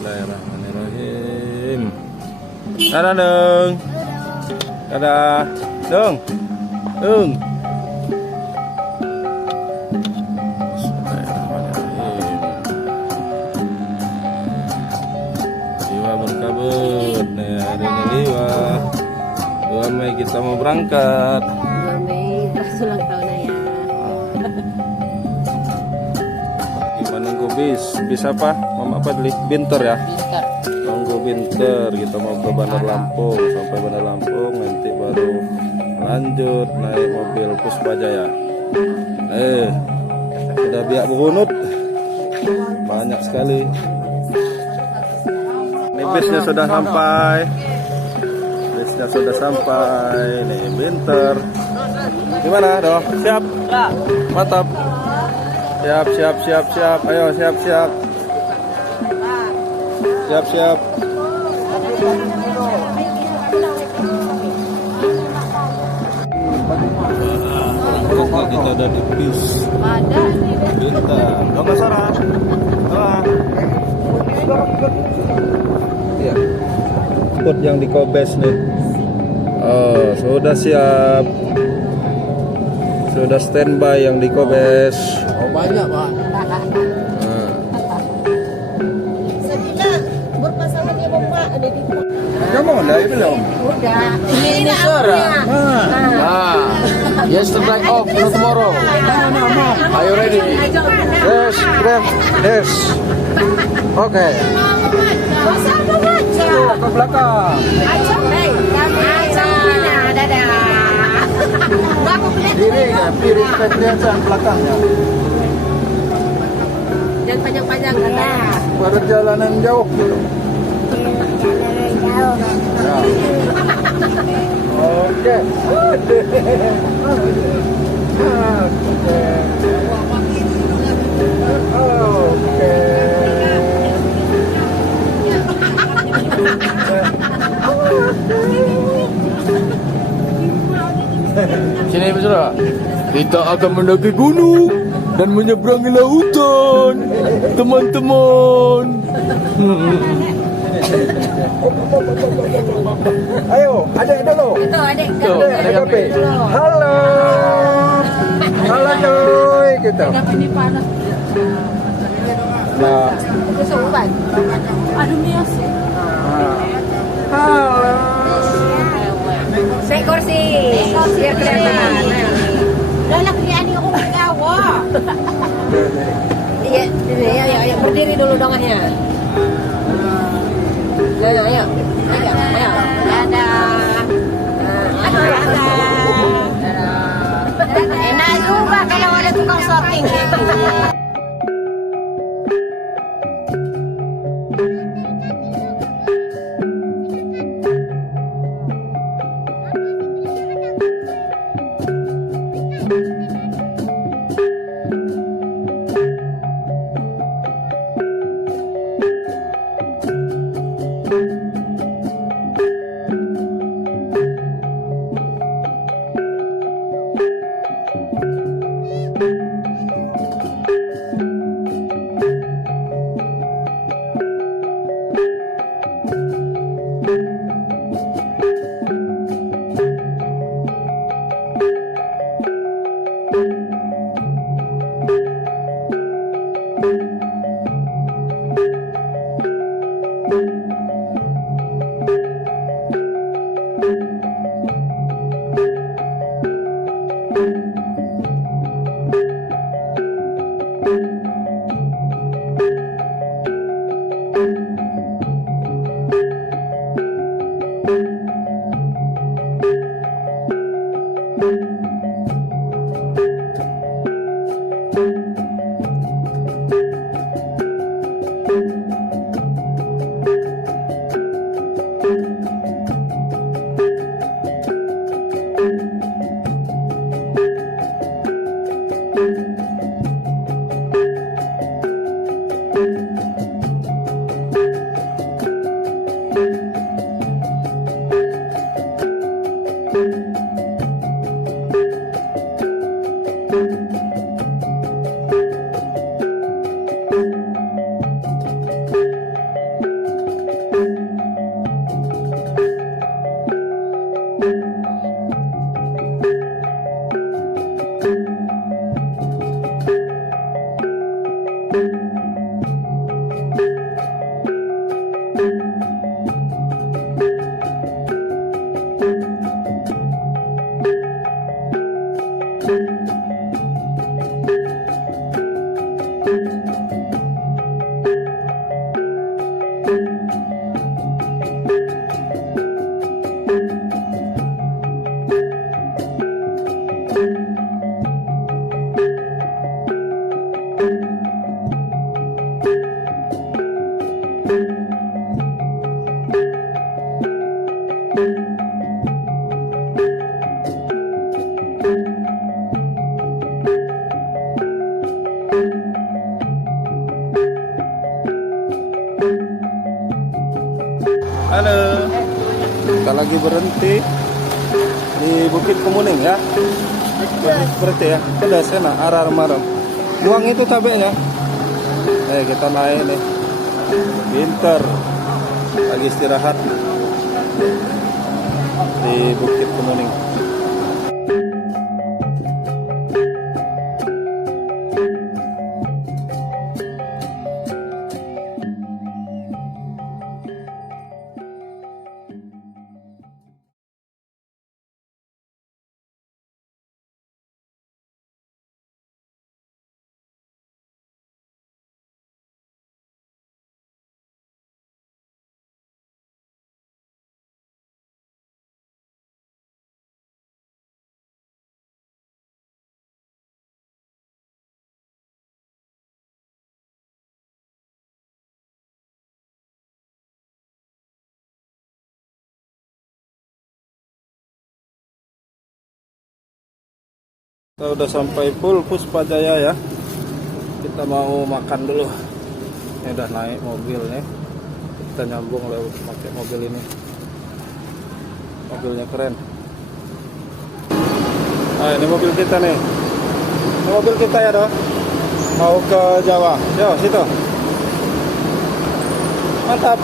Bismillahirrahmanirrahim. Dadah Deng. Dadah Deng. Deng. Liwa berkabut nih, ada Liwa. 2 Mei kita mau berangkat. 2 Mei pas ulang tahun ayah. Nunggu bis apa? Mama apa beli? Binter ya? Binter. Nunggu Binter, kita mau ke Bandar Lampung. Sampai Bandar Lampung nanti baru lanjut naik mobil Puspajaya. Udah biak berunut, banyak sekali. Ini bisnya sudah sampai. Bisnya sudah sampai. Nih Binter. Gimana dong? Siap? Mantap. Siap. Ayo siap. Siap. Kita ada di bis. Bintar. Gak Sarah. Iya. Put yang di Kobes nih. Oh, sudah siap. Sudah standby yang di Kobes. Oh banyak Pak. Sebila berpasangan dia bapak ada di. Kamu udah belum? Udah. Ini Sarah. Yes, to drive off tomorrow. Are you ready? Yes, yes. Oke. Sama aja. Ke belakang. Dadah. Kiri pedestrian belakangnya. Dan panjang-panjang dadah. Perjalanan jauh dulu. Ya. Oke. Oke. Sini saudara, kita akan mendaki gunung dan menyeberangi lautan, teman-teman. Ayo, adik dulu. Itu adik Adik Gapi. Halo. Halo cuy, gitu. ini panas. Nah, Kesurupan. Aduh mias. halo. Naik kursi. Biar kelihatan. Lola kerjaan aku kawa. Iya, berdiri dulu dong ya. Ayo. Dadah. Enak juga kalau ada tukang shopping kayak gini. Halo. Kita lagi berhenti di Bukit Kemuning ya. Berhenti ya. Udah sana arah Marem. Buang itu tabeknya. Kita naik nih. Pinter. Lagi istirahat di Bukit Kemuning. Kita udah sampai full Puspa Jaya ya. Kita mau makan dulu. Ini udah naik mobilnya. Kita nyambung lewat pakai mobil ini. Mobilnya keren. Nah, ini mobil kita nih. Ini mobil kita ya, Doh. Mau ke Jawa. Yo, situ. Mantap.